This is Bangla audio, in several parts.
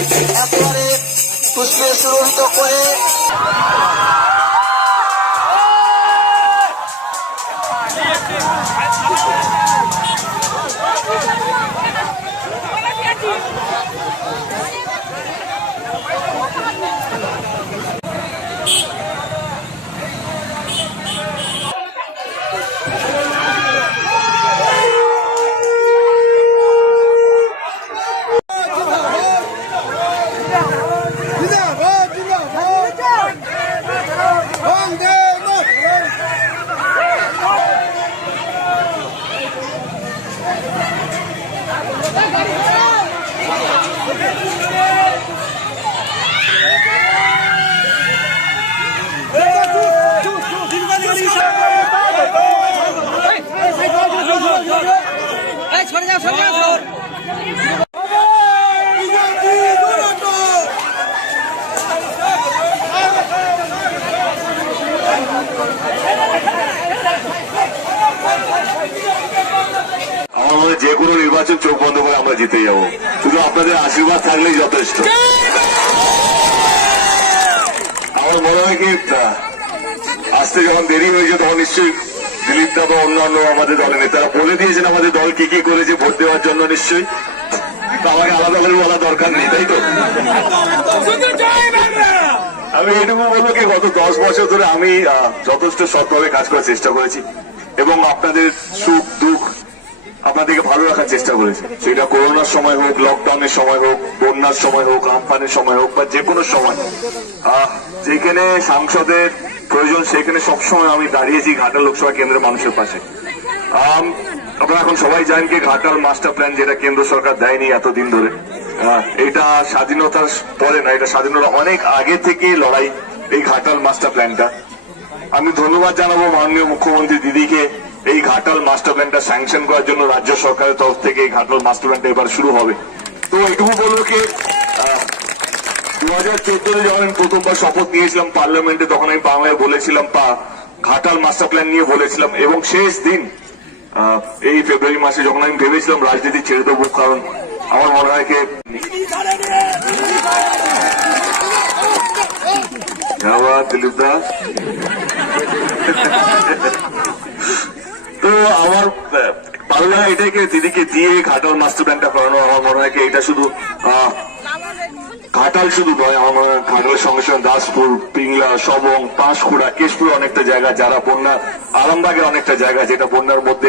একেবারে পুষ্পে সুরভিত করে যে কোনো নির্বাচন চোখ বন্ধ করে আমরা জিতে যাবো, শুধু আপনাদের আশীর্বাদ থাকলেই যথেষ্ট। আমার মনে হয় কি আসতে যখন দেরি হয়েছে তখন নিশ্চয়ই দিলীপ দা বা অন্যান্য আমাদের দলের নেতারা বলে দিয়েছেন আমাদের দল কি কি করেছে ভোট দেওয়ার জন্য। নিশ্চয়ই আমাকে আলাদা করে বলা দরকার নেই, তাই তো? আমি এটুকু বলবো কি গত 10 বছর ধরে আমি যথেষ্ট সৎভাবে কাজ করার চেষ্টা করেছি এবং আপনাদের সুখ দুঃখ আপনাদেরকে ভালো রাখার চেষ্টা করেছি। সেটা করোনার সময় হোক, লকডাউনের সময় হোক, বন্যার সময় হোক, আমফানের সময় হোক বা যে কোনো সময় যেখানে সাংসদের প্রয়োজন সেখানে সবসময় আমি দাঁড়িয়েছি ঘাটাল লোকসভা কেন্দ্রের মানুষের পাশে। আপনারা এখন সবাই জানেন কি ঘাটাল মাস্টার প্ল্যান যেটা কেন্দ্র সরকার দেয়নি এতদিন ধরে, এটা স্বাধীনতার পরে না, এটা স্বাধীনতার অনেক আগে থেকে লড়াই এই ঘাটাল মাস্টার প্ল্যানটা। আমি ধন্যবাদ জানাবো মাননীয় মুখ্যমন্ত্রী দিদিকে এই ঘাটাল মাস্টার প্ল্যানটা স্যাংশন করার জন্য। রাজ্য সরকারের তরফ থেকে এই ঘাটাল মাস্টার প্ল্যানটা এবার শুরু হবে। তো এটুকু বলবো কি 2014 যখন আমি প্রথমবার শপথ নিয়েছিলাম পার্লামেন্টে তখন আমি বাংলায় বলেছিলাম ঘাটাল মাস্টার প্ল্যান নিয়ে বলেছিলাম এবং শেষ দিন এই ফেব্রুয়ারি মাসে যখন আমি ভেবেছিলাম রাজনীতি ছেড়ে দেবো, কারণ আমার মনে হয় কি দিলীপ দা তো আমার ভালো লাগে এটাই দিদিকে দিয়ে ঘাটাল মাস্টার প্ল্যানটা করানো। আমার মনে হয় কি এটা শুধু ঘাটাল শুধু নয়, আমার মনে হয় ঘাটালের সঙ্গে সঙ্গে দাসপুর, পিংলা, সবং, পাঁশকুড়া, কেশপুর অনেকটা জায়গা যারা বন্যা, আরামবাগের অনেকটা জায়গা যেটা বন্যার মধ্যে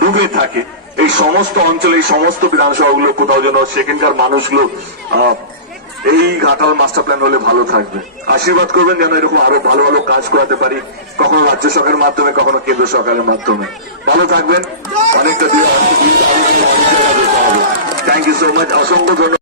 ডুবে থাকে, এই সমস্ত অঞ্চলে এই সমস্ত বিধানসভাগুলো কোথাও যেন সেখানকার মানুষগুলো এই ঘাটাল মাস্টার প্ল্যান হলে ভালো থাকবে। আশীর্বাদ করবেন যেন এরকম আরো ভালো ভালো কাজ করাতে পারি, কখনো রাজ্য সরকারের মাধ্যমে, কখনো কেন্দ্র সরকারের মাধ্যমে। ভালো থাকবেন, অনেকটা দিয়ে থ্যাংক ইউ সো মাচ, অসংখ্য ধন্যবাদ।